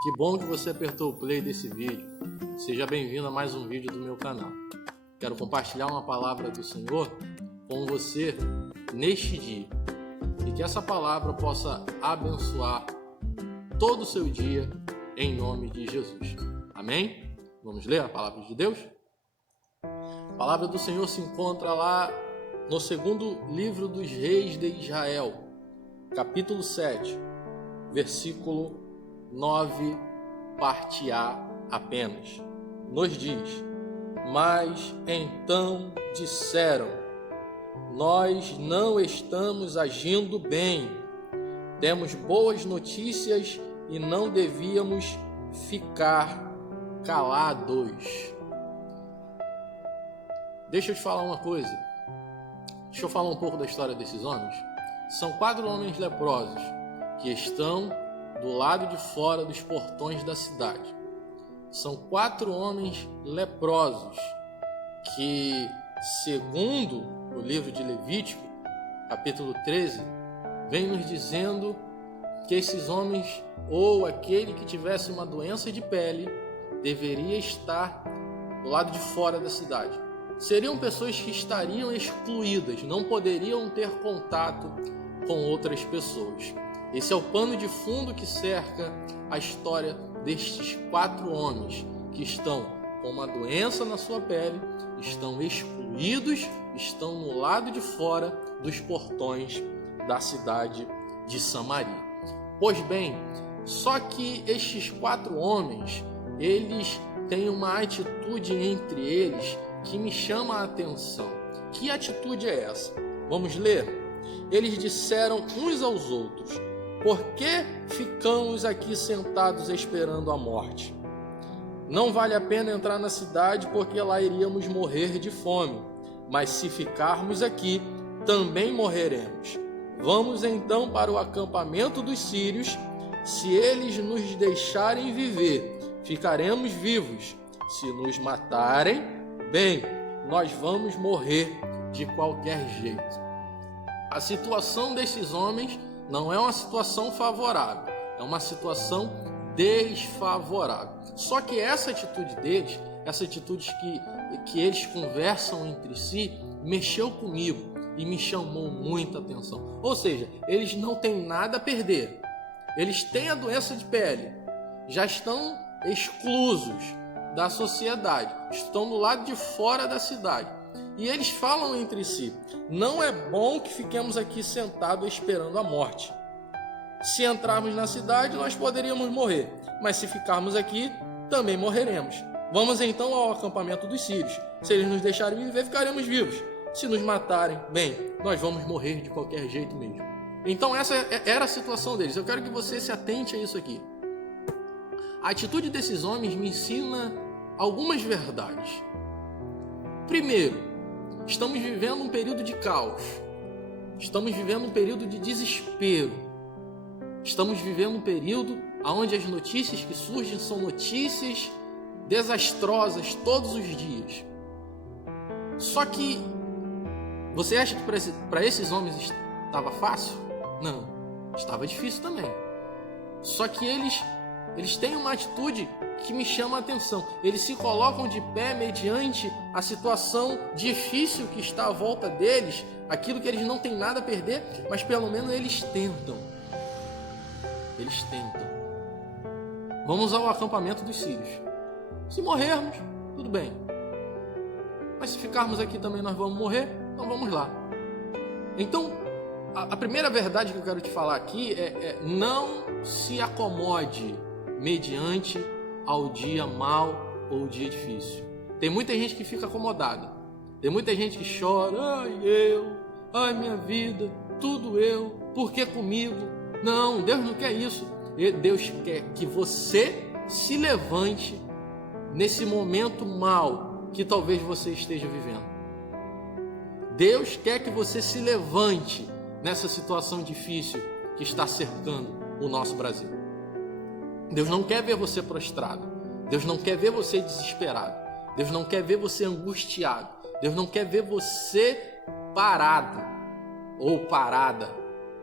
Que bom que você apertou o play desse vídeo. Seja bem-vindo a mais um vídeo do meu canal. Quero compartilhar uma palavra do Senhor com você neste dia. E que essa palavra possa abençoar todo o seu dia em nome de Jesus. Amém? Vamos ler a palavra de Deus? A palavra do Senhor se encontra lá no segundo livro dos reis de Israel, capítulo 7, versículo 9, parte A apenas. Nos diz: mas então disseram: nós não estamos agindo bem, temos boas notícias e não devíamos ficar calados. Deixa eu te falar uma coisa. Deixa eu falar um pouco da história desses homens. São 4 homens leprosos que estão do lado de fora dos portões da cidade. São 4 homens leprosos que, segundo o livro de Levítico, capítulo 13, vem nos dizendo que esses homens, ou aquele que tivesse uma doença de pele, deveria estar do lado de fora da cidade. Seriam pessoas que estariam excluídas, não poderiam ter contato com outras pessoas. Esse é o pano de fundo que cerca a história destes 4 homens que estão com uma doença na sua pele, estão excluídos, estão no lado de fora dos portões da cidade de Samaria. Pois bem, só que estes 4 homens, eles têm uma atitude entre eles que me chama a atenção. Que atitude é essa? Vamos ler? Eles disseram uns aos outros: por que ficamos aqui sentados esperando a morte? Não vale a pena entrar na cidade, porque lá iríamos morrer de fome. Mas se ficarmos aqui, também morreremos. Vamos então para o acampamento dos sírios. Se eles nos deixarem viver, ficaremos vivos. Se nos matarem, bem, nós vamos morrer de qualquer jeito. A situação desses homens não é uma situação favorável, é uma situação desfavorável. Só que essa atitude deles, essa atitude que eles conversam entre si, mexeu comigo e me chamou muita atenção. Ou seja, eles não têm nada a perder. Eles têm a doença de pele, já estão exclusos da sociedade, estão do lado de fora da cidade. E eles falam entre si: não é bom que fiquemos aqui sentados esperando a morte. Se entrarmos na cidade, nós poderíamos morrer, mas se ficarmos aqui, também morreremos. Vamos então ao acampamento dos sírios. Se eles nos deixarem viver, ficaremos vivos. Se nos matarem, bem, nós vamos morrer de qualquer jeito mesmo. Então essa era a situação deles. Eu quero que você se atente a isso aqui. A atitude desses homens me ensina algumas verdades. Primeiro, estamos vivendo um período de caos. Estamos vivendo um período de desespero. Estamos vivendo um período onde as notícias que surgem são notícias desastrosas todos os dias. Só que você acha que para esses homens estava fácil? Não, estava difícil também. Só que eles têm uma atitude que me chama a atenção. Eles se colocam de pé mediante a situação difícil que está à volta deles, aquilo que eles não têm nada a perder, mas pelo menos eles tentam. Eles tentam. Vamos ao acampamento dos sírios. Se morrermos, tudo bem. Mas se ficarmos aqui também nós vamos morrer, então vamos lá. Então, a primeira verdade que eu quero te falar aqui é não se acomode mediante ao dia mau ou dia difícil. Tem muita gente que fica acomodada. Tem muita gente que chora: ai minha vida, tudo eu, por que comigo? Não, Deus não quer isso. Deus quer que você se levante nesse momento mau que talvez você esteja vivendo. Deus quer que você se levante nessa situação difícil que está cercando o nosso Brasil. Deus não quer ver você prostrado. Deus não quer ver você desesperado. Deus não quer ver você angustiado. Deus não quer ver você parado ou parada.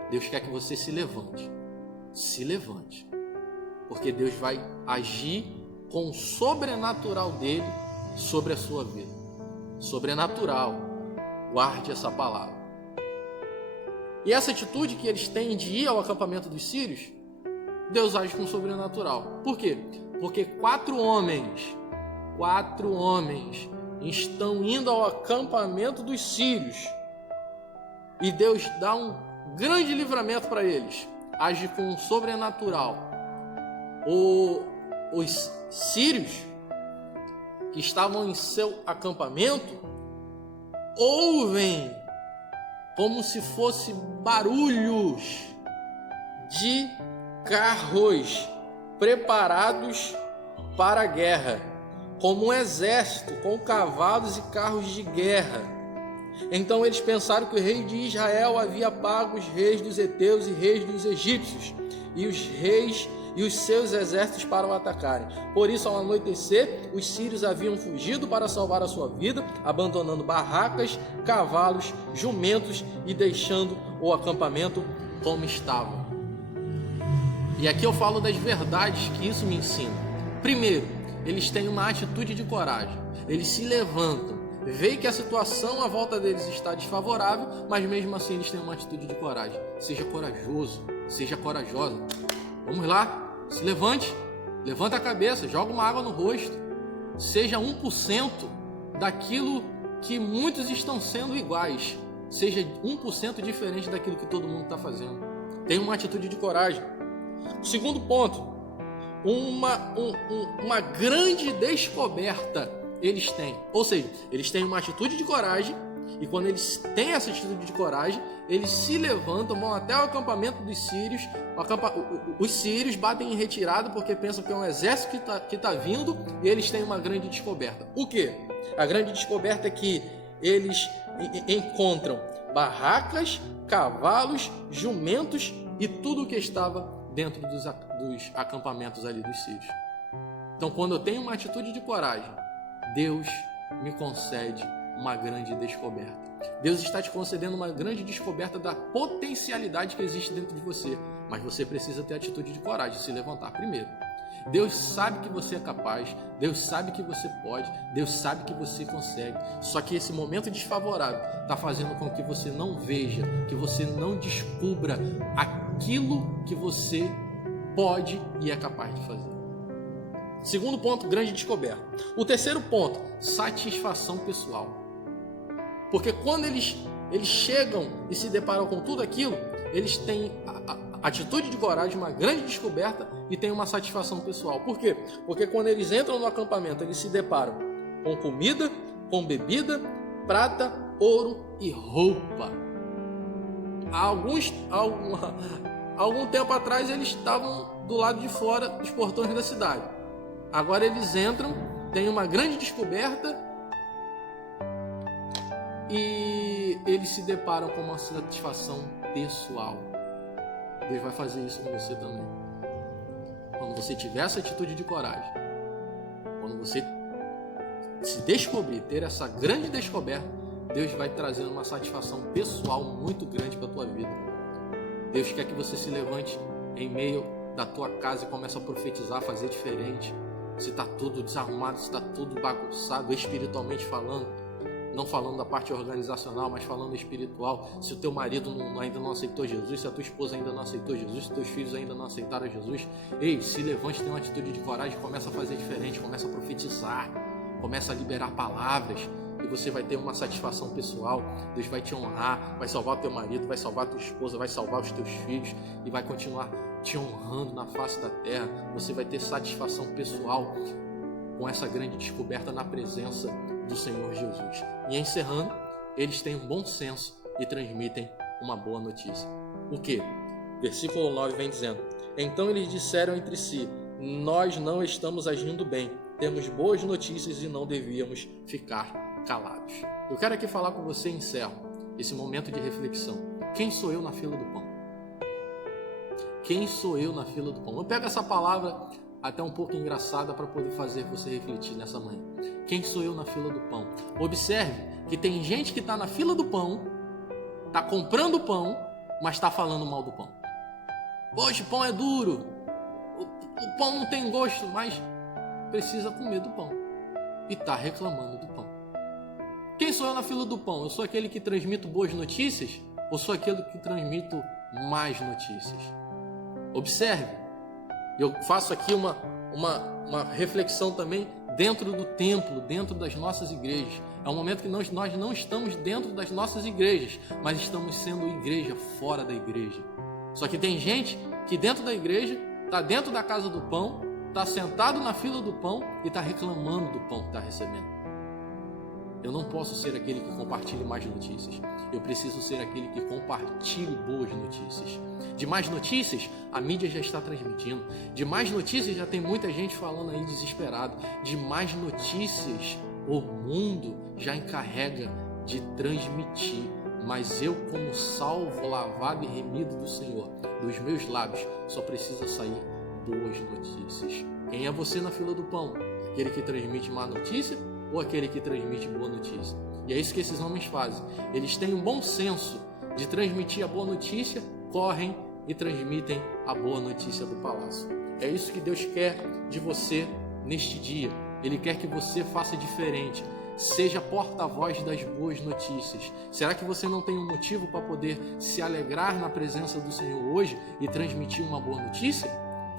Deus quer que você se levante. Se levante. porque Deus vai agir com o sobrenatural dele sobre a sua vida. Sobrenatural, guarde essa palavra. E essa atitude que eles têm de ir ao acampamento dos sírios, Deus age com o sobrenatural. Por quê? Porque 4 homens estão indo ao acampamento dos sírios e Deus dá um grande livramento para eles, age com o sobrenatural. Os sírios que estavam em seu acampamento ouvem como se fosse barulhos de carros preparados para a guerra, como um exército com cavalos e carros de guerra. Então eles pensaram que o rei de Israel havia pago os reis dos heteus e reis dos egípcios e os reis e os seus exércitos para o atacarem. Por isso, ao anoitecer, os sírios haviam fugido para salvar a sua vida, abandonando barracas, cavalos, jumentos e deixando o acampamento como estava. E aqui eu falo das verdades que isso me ensina. Primeiro, eles têm uma atitude de coragem. Eles se levantam, veem que a situação à volta deles está desfavorável, mas mesmo assim eles têm uma atitude de coragem. Seja corajoso, seja corajosa. Vamos lá, se levante, levanta a cabeça, joga uma água no rosto. Seja 1% daquilo que muitos estão sendo iguais. Seja 1% diferente daquilo que todo mundo está fazendo. Tenha uma atitude de coragem. Segundo ponto, uma grande descoberta eles têm. Ou seja, eles têm uma atitude de coragem, e quando eles têm essa atitude de coragem, eles se levantam, vão até o acampamento dos sírios. Os sírios batem em retirada porque pensam que é um exército que está vindo, e eles têm uma grande descoberta. O quê? A grande descoberta é que eles encontram barracas, cavalos, jumentos e tudo o que estava dentro dos acampamentos ali dos sírios. Então, quando eu tenho uma atitude de coragem, Deus me concede uma grande descoberta. Deus está te concedendo uma grande descoberta da potencialidade que existe dentro de você, mas você precisa ter atitude de coragem, se levantar primeiro. Deus sabe que você é capaz, Deus sabe que você pode, Deus sabe que você consegue. Só que esse momento desfavorável está fazendo com que você não veja, que você não descubra aquilo que você pode e é capaz de fazer. Segundo ponto, grande descoberta. O terceiro ponto, satisfação pessoal. Porque quando eles chegam e se deparam com tudo aquilo, eles têm a atitude de coragem, uma grande descoberta e têm uma satisfação pessoal. Por quê? Porque quando eles entram no acampamento, eles se deparam com comida, com bebida, prata, ouro e roupa. Algum tempo atrás eles estavam do lado de fora dos portões da cidade. Agora eles entram, têm uma grande descoberta e eles se deparam com uma satisfação pessoal. Deus vai fazer isso com você também. Quando você tiver essa atitude de coragem, quando você se descobrir, ter essa grande descoberta, Deus vai trazendo uma satisfação pessoal muito grande para a tua vida. Deus quer que você se levante em meio da tua casa e comece a profetizar, fazer diferente. Se está tudo desarrumado, se está tudo bagunçado, espiritualmente falando, não falando da parte organizacional, mas falando espiritual. Se o teu marido ainda não aceitou Jesus, se a tua esposa ainda não aceitou Jesus, se teus filhos ainda não aceitaram Jesus, ei, se levante, tenha uma atitude de coragem, começa a fazer diferente, começa a profetizar, começa a liberar palavras, e você vai ter uma satisfação pessoal. Deus vai te honrar, vai salvar o teu marido, vai salvar a tua esposa, vai salvar os teus filhos e vai continuar te honrando na face da terra. Você vai ter satisfação pessoal com essa grande descoberta na presença do Senhor Jesus. E encerrando, eles têm um bom senso e transmitem uma boa notícia. O que? Versículo 9 vem dizendo: então eles disseram entre si: nós não estamos agindo bem, temos boas notícias e não devíamos ficar calados. Eu quero aqui falar com você e encerro esse momento de reflexão. Quem sou eu na fila do pão? Quem sou eu na fila do pão? Eu pego essa palavra até um pouco engraçada para poder fazer você refletir nessa manhã. Quem sou eu na fila do pão? Observe que tem gente que está na fila do pão, está comprando pão, mas está falando mal do pão. Hoje o pão é duro. o pão não tem gosto, mas precisa comer do pão e está reclamando do pão. Quem sou eu na fila do pão? Eu sou aquele que transmito boas notícias ou sou aquele que transmito más notícias? Observe, eu faço aqui uma reflexão também dentro do templo, dentro das nossas igrejas. É um momento que nós não estamos dentro das nossas igrejas, mas estamos sendo igreja fora da igreja. Só que tem gente que dentro da igreja, está dentro da casa do pão, está sentado na fila do pão e está reclamando do pão que está recebendo. Eu não posso ser aquele que compartilhe mais notícias. Eu preciso ser aquele que compartilhe boas notícias. De mais notícias, a mídia já está transmitindo. De mais notícias, já tem muita gente falando aí desesperado. De mais notícias, o mundo já encarrega de transmitir. Mas eu, como salvo, lavado e remido do Senhor, dos meus lábios, só precisa sair boas notícias. Quem é você na fila do pão? Aquele que transmite má notícia ou aquele que transmite boa notícia? E é isso que esses homens fazem. Eles têm um bom senso de transmitir a boa notícia, correm e transmitem a boa notícia do palácio. É isso que Deus quer de você neste dia. Ele quer que você faça diferente. Seja porta-voz das boas notícias. Será que você não tem um motivo para poder se alegrar na presença do Senhor hoje e transmitir uma boa notícia?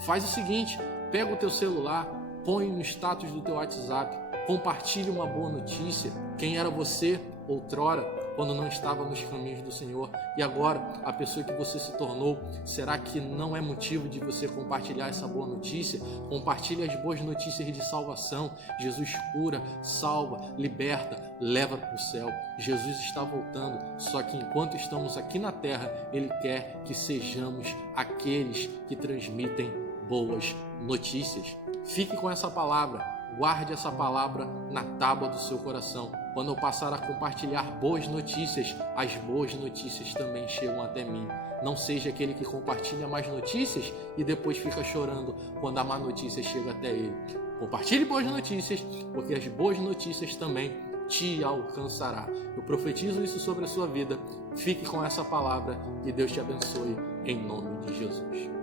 Faz o seguinte, pega o teu celular, põe no status do teu WhatsApp, compartilhe uma boa notícia. Quem era você outrora, quando não estava nos caminhos do Senhor, e agora a pessoa que você se tornou? Será que não é motivo de você compartilhar essa boa notícia? Compartilhe as boas notícias de salvação. Jesus cura, salva, liberta, leva para o céu. Jesus está voltando, só que enquanto estamos aqui na terra, Ele quer que sejamos aqueles que transmitem boas notícias. Fique com essa palavra. Guarde essa palavra na tábua do seu coração. Quando eu passar a compartilhar boas notícias, as boas notícias também chegam até mim. Não seja aquele que compartilha más notícias e depois fica chorando quando a má notícia chega até ele. Compartilhe boas notícias, porque as boas notícias também te alcançará. Eu profetizo isso sobre a sua vida. Fique com essa palavra. Que Deus te abençoe em nome de Jesus.